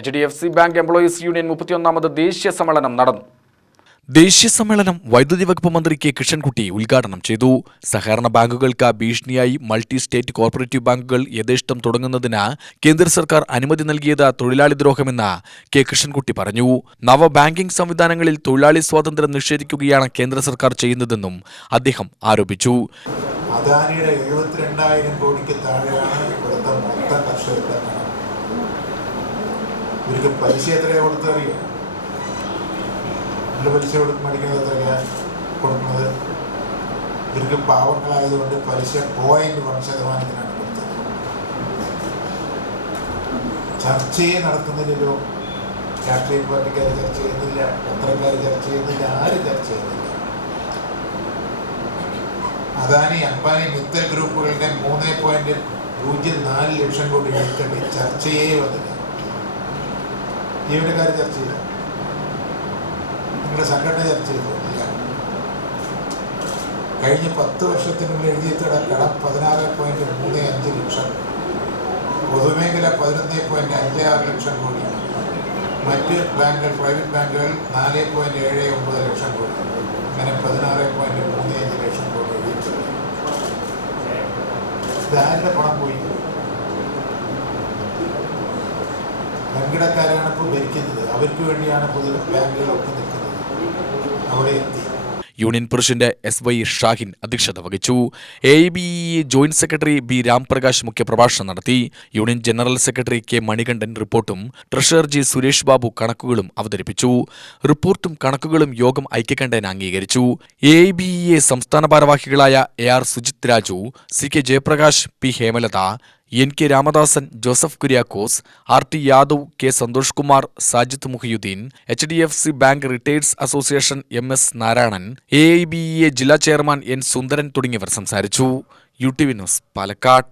HDFC bank employees union 31ാമത് ദേശീയ സമ്മേളനം നടന്നു. ദേശീയ സമ്മേളനം വൈദ്യുതി വകുപ്പ് മന്ത്രി കെ കൃഷ്ണൻകുട്ടി ഉദ്ഘാടനം ചെയ്തു. സഹകരണ ബാങ്കുകൾക്ക് ഭീഷണിയായി മൾട്ടി സ്റ്റേറ്റ് കോർപ്പറേറ്റീവ് ബാങ്കുകൾ യഥേഷ്ടം തുടങ്ങുന്നതിന് കേന്ദ്ര സർക്കാർ അനുമതി നൽകിയത് തൊഴിലാളി ദ്രോഹമെന്ന് കെ കൃഷ്ണൻകുട്ടി പറഞ്ഞു. നവ ബാങ്കിംഗ് സംവിധാനങ്ങളിൽ തൊഴിലാളി സ്വാതന്ത്ര്യം നിഷേധിക്കുകയാണ് കേന്ദ്ര സർക്കാർ ചെയ്യുന്നതെന്നും അദ്ദേഹം ആരോപിച്ചു. അദാനിയുടെ 72,000 കോടിക്ക് താഴെയാണ് ഇവിടുത്തെ മൊത്തം കർഷകരുടെ കണം. ഇവർക്ക് പലിശ എത്രയാണ് കൊടുത്തറിയോ? പലിശ മേടിക്കുന്നത് എത്രയാണ് കൊടുക്കുന്നത്? ഇവർക്ക് പാവങ്ങളായതുകൊണ്ട് പലിശ 0.1% കൊടുത്തത്. ചർച്ചയെ നടത്തുന്നില്ലല്ലോ. രാഷ്ട്രീയ പാർട്ടിക്കാർ ചർച്ച ചെയ്യുന്നില്ല, പത്രക്കാർ ചർച്ച ചെയ്യുന്നില്ല, ആരും ചർച്ച ചെയ്യുന്നില്ല. അദാനി, അംബാനി, മിത്തൽ ഗ്രൂപ്പുകളുടെ 3.04 ലക്ഷം കോടി എടുക്കേണ്ടി ചർച്ചയേ വന്നില്ല. ജീവനക്കാർ ചർച്ച ചെയ്ത, നിങ്ങളുടെ സംഘടന ചർച്ച ചെയ്തില്ല. കഴിഞ്ഞ 10 വർഷത്തിനുള്ളിൽ എഴുതിയ കടം 16.35 ലക്ഷം, പൊതുമേഖല 11.56 ലക്ഷം കോടി, മറ്റ് ബാങ്കുകൾ, പ്രൈവറ്റ് ബാങ്കുകൾ 4.79 ലക്ഷം കോടി, അങ്ങനെ 16.35 ലക്ഷം കോടി. ഇതാരുടെ പണം പോയി? വൻകിടക്കാരാണ് ഇപ്പോൾ ഭരിക്കുന്നത്. അവർക്ക് വേണ്ടിയാണ് പൊതു ബാങ്കുകളൊക്കെ നിൽക്കുന്നത്. അവിടെ എത്തി. യൂണിയൻ പ്രസിഡന്റ് SY ഷാഹിൻ അധ്യക്ഷത വഹിച്ചു. AIBE joint secretary B Ramprakash മുഖ്യപ്രഭാഷണം നടത്തി. Union general secretary K Manikandan റിപ്പോർട്ടും ട്രഷറർ G സുരേഷ് ബാബു കണക്കുകളും അവതരിപ്പിച്ചു. റിപ്പോർട്ടും കണക്കുകളും യോഗം ഐക്യകണ്ഠേന അംഗീകരിച്ചു. AIBE സംസ്ഥാന ഭാരവാഹികളായ AR Sujith Raju, CK Jayaprakash, P Hemalatha, NK Ramadasan, Joseph Kuriakose, RT Yadav, K Santhosh Kumar, Sajid Muhiyuddin, HDFC bank retirees association MS Narayanan, AIBE ജില്ലാ ചെയർമാൻ N സുന്ദരൻ തുടങ്ങിയവർ സംസാരിച്ചു. UTV news, Palakkad.